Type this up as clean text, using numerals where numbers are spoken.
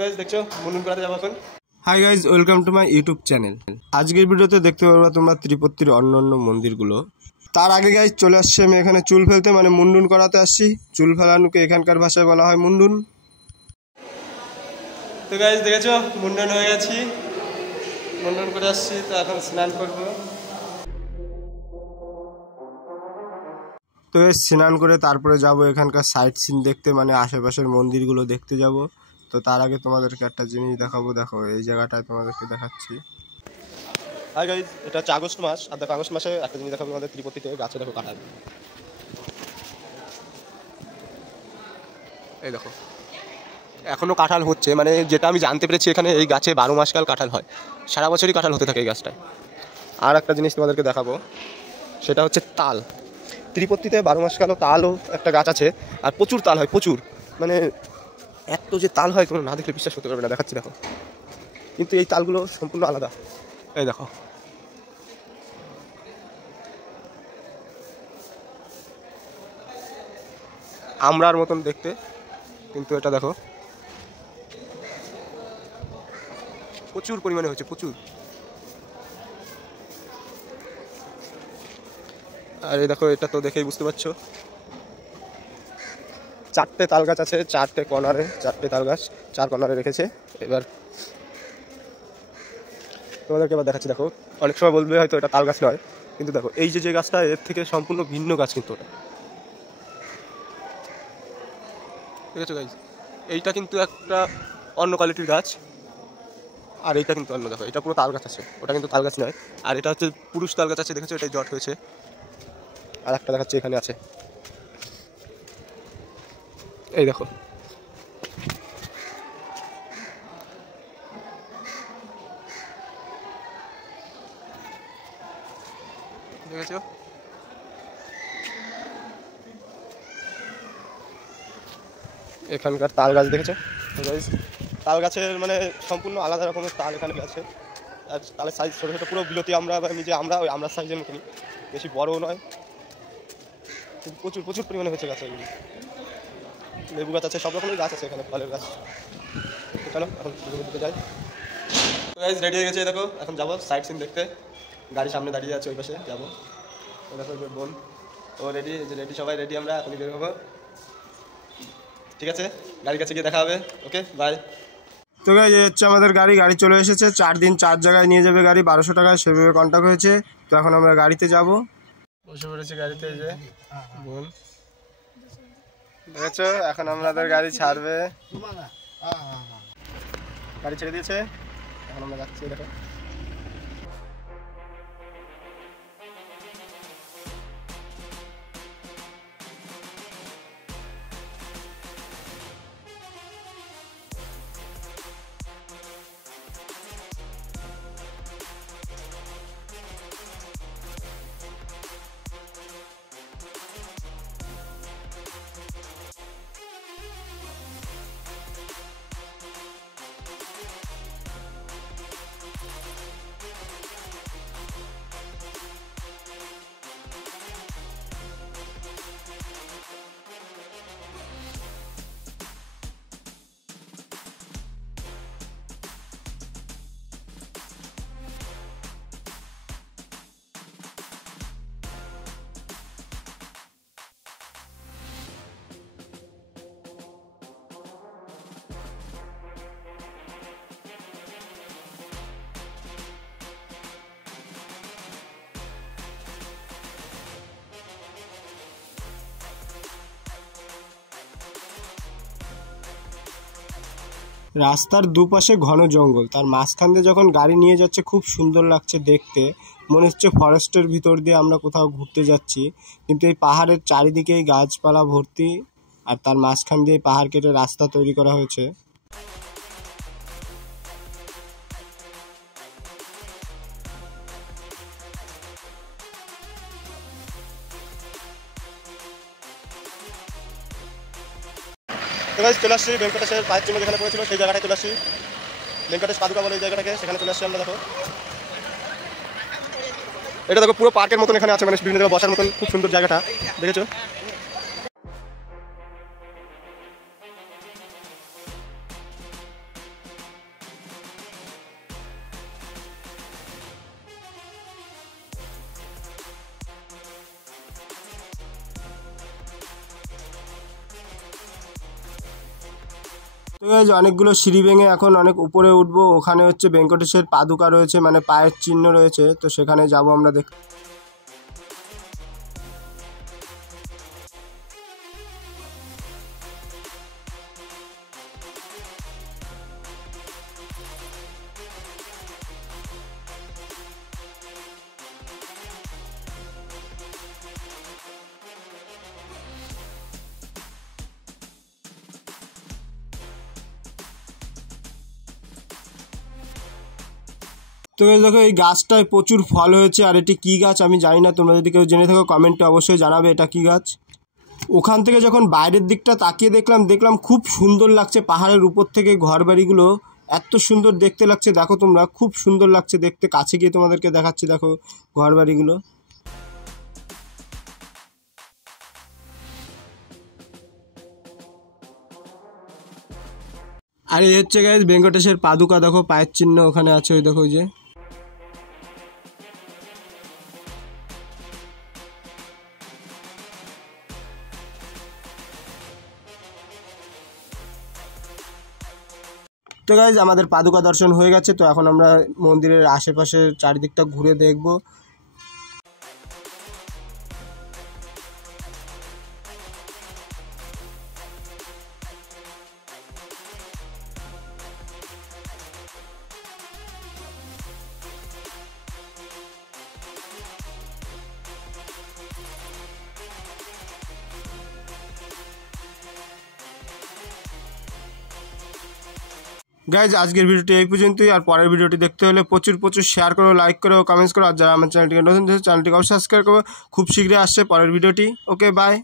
Guys দেখছো মুন্ডন করাতে যাবো এখন। Hi guys, welcome to my YouTube channel. আজকের ভিডিওতে দেখতে পারবা তোমরা ত্রিপত্তির অন্যান্য মন্দিরগুলো। তার আগে গাইজ চলে আসছি আমি এখানে চুল ফেলতে, মানে মুন্ডন করাতে আসছি। চুল ফেলানোকে এখানকার ভাষায় বলা হয় মুন্ডন। তো গাইস দেখেছো মুন্ডন হয়ে গেছি, মুন্ডন করে আসছি, তো এখন স্নান করবো। তো স্নান করে তারপরে যাব এখানকার সাইট সিন দেখতে, মানে আশেপাশের মন্দিরগুলো দেখতে যাব। তো তার আগে তোমাদেরকে একটা জিনিস দেখাবো, দেখো এই জায়গাটায় তোমাদেরকে দেখাচ্ছি। হাই গাইস, এটা হচ্ছে আগস্ট মাস, আর দেখো আগস্ট মাসে একটা জিনিস দেখাবো আমাদের ত্রিপত্তিতে গাছে দেখো কাঁঠাল। এই দেখো এখনো কাঁঠাল হচ্ছে, মানে যেটা আমি জানতে পেরেছি এখানে এই গাছে 12 মাসকাল কাঁঠাল হয়, সারা বছরই কাঁঠাল হতে থাকে এই গাছটায়। আর একটা জিনিস তোমাদেরকে দেখাবো, সেটা হচ্ছে তাল। ত্রিপত্তিতে 12 মাসকালও তালও একটা গাছ আছে, আর প্রচুর তাল হয়, প্রচুর, মানে এত যে তাল হয় তোমরা না দেখলে বিশ্বাস করতে পারবে না। দেখাচ্ছি দেখো, কিন্তু এই তালগুলো সম্পূর্ণ আলাদা। এই দেখো আমরার মতন দেখতে, কিন্তু এটা দেখো প্রচুর পরিমাণে হচ্ছে, প্রচুর। আর এই দেখো এটা তো দেখেই বুঝতে পারছো, 4টে তাল গাছ আছে, 4টে কর্নারে, 4টে তাল গাছ 4 কর্নারে রেখেছে। এবার তোমাদেরকে এবার দেখাচ্ছি, দেখো অনেক সময় বলবে হয়তো এটা তাল গাছ নয়, কিন্তু দেখো এই যে গাছটা এর থেকে সম্পূর্ণ ভিন্ন গাছ, কিন্তু ওটা ঠিক আছে গাইজ, এইটা কিন্তু একটা অন্য কোয়ালিটির গাছ, আর এইটা কিন্তু অন্য। দেখো এটা পুরো তাল গাছ আছে, ওটা কিন্তু তাল গাছ নয়। আর এটা হচ্ছে পুরুষ তাল গাছ আছে, দেখেছো এটাই জট হয়েছে। আর একটা দেখাচ্ছে এখানে আছে, এই দেখো দেখেছো। এখানকার তাল গাছ দেখেছো তাল গাছের মানে সম্পূর্ণ আলাদা রকমের তাল এখানে আছে। আর তালের সাইজ ছোটো ছোটো, পুরো বিলতি আমরা বা নিজে আমরা ওই আমরা সাইজের মতনই, বেশি বড়ও নয়, কিন্তু প্রচুর প্রচুর পরিমাণে হচ্ছে গাছ। এগুলি লেবু গাছ আছে, সব রকমের গাছ আছে এখানে, ফলের গাছ। চলো এখন দিকে যাই। তো গাইজ রেডি হয়ে গেছে, দেখো এখন যাবো সাইট সিন দেখতে। গাড়ি সামনে দাঁড়িয়ে আছে, ওই পাশে যাবো। দেখো বোন ও রেডি, যে রেডি, সবাই রেডি, আমরা এখনই বের হবো। ঠিক আছে, গাড়ির কাছে গিয়ে দেখা হবে। Okay bye. তো গাইজ এই হচ্ছে আমাদের গাড়ি, গাড়ি চলে এসেছে। 4 দিন 4 জায়গায় নিয়ে যাবে গাড়ি, 1200 টাকায় সেভাবে কন্ট্যাক্ট হয়েছে। তো এখন আমরা গাড়িতে যাব, বসে পড়েছি গাড়িতে। এই যে বোন দেখেছো, এখন আমাদের গাড়ি ছাড়বে, গাড়ি ছেড়ে দিয়েছে, এখন আমরা যাচ্ছি। দেখো রাস্তার দুপাশে ঘন জঙ্গল, তার মাঝখান দিয়ে যখন গাড়ি নিয়ে যাচ্ছে খুব সুন্দর লাগছে দেখতে, মনে হচ্ছে ফরেস্টের ভিতর দিয়ে আমরা কোথাও ঘুরতে যাচ্ছি। কিন্তু এই পাহাড়ের চারিদিকেই গাছপালা ভর্তি, আর তার মাঝখান দিয়ে পাহাড় কেটে রাস্তা তৈরি করা হয়েছে। তো গাইজ চলে আসছি ভেঙ্কটেশের পায়ের চিহ্ন যেখানে পড়েছিল সেই জায়গাটায় চলে আসছি। ভেঙ্কটেশ পাদুকা বলে এই জায়গাটাকে, সেখানে চলে আসছি আমরা। দেখো এটা দেখো পুরো পার্কের মতন এখানে আছে, মানে বিভিন্ন জায়গায় বসার মতন খুব সুন্দর জায়গাটা, দেখেছো। গাইজ অনেকগুলো সিঁড়ি ভেঙে এখন অনেক উপরে উঠবো। ওখানে হচ্ছে ভেঙ্কটেশের পাদুকা রয়েছে, মানে পায়ের চিহ্ন রয়েছে, তো সেখানে যাব আমরা দেখ। তো guys দেখো এই গাছটায় প্রচুর ফল হয়েছে, আর এটি কি গাছ আমি জানি না, তোমরা যদি কেউ জেনে থাকো কমেন্টে অবশ্যই জানাবে এটা কি গাছ। ওখান থেকে যখন বাইরের দিকটা তাকিয়ে দেখলাম খুব সুন্দর লাগছে, পাহাড়ের উপর থেকে ঘর বাড়িগুলো এত সুন্দর দেখতে লাগছে, দেখো তোমরা খুব সুন্দর লাগছে দেখতে। কাছে গিয়ে তোমাদেরকে দেখাচ্ছি, দেখো ঘর বাড়িগুলো। আর এই হচ্ছে গাইজ ভেঙ্কটেশের পাদুকা, দেখো পায়ের চিহ্ন ওখানে আছে, ওই দেখো ওই যে। তো গাইজ আমাদের পাদুকা দর্শন হয়ে গেছে, তো এখন আমরা মন্দিরের আশেপাশে চারিদিকটা ঘুরে দেখব। গাইজ আজকের ভিডিওটি এই পর্যন্তই, আর পরের ভিডিওটি দেখতে হলে প্রচুর শেয়ার করো, লাইক করো, কমেন্টস করো, আর যারা আমার চ্যানেলটিকে নতুন চ্যানেলটিকে অবশ্যই সাবস্ক্রাইব করো। খুব শীঘ্রই আসছে পরের ভিডিওটি। Okay bye.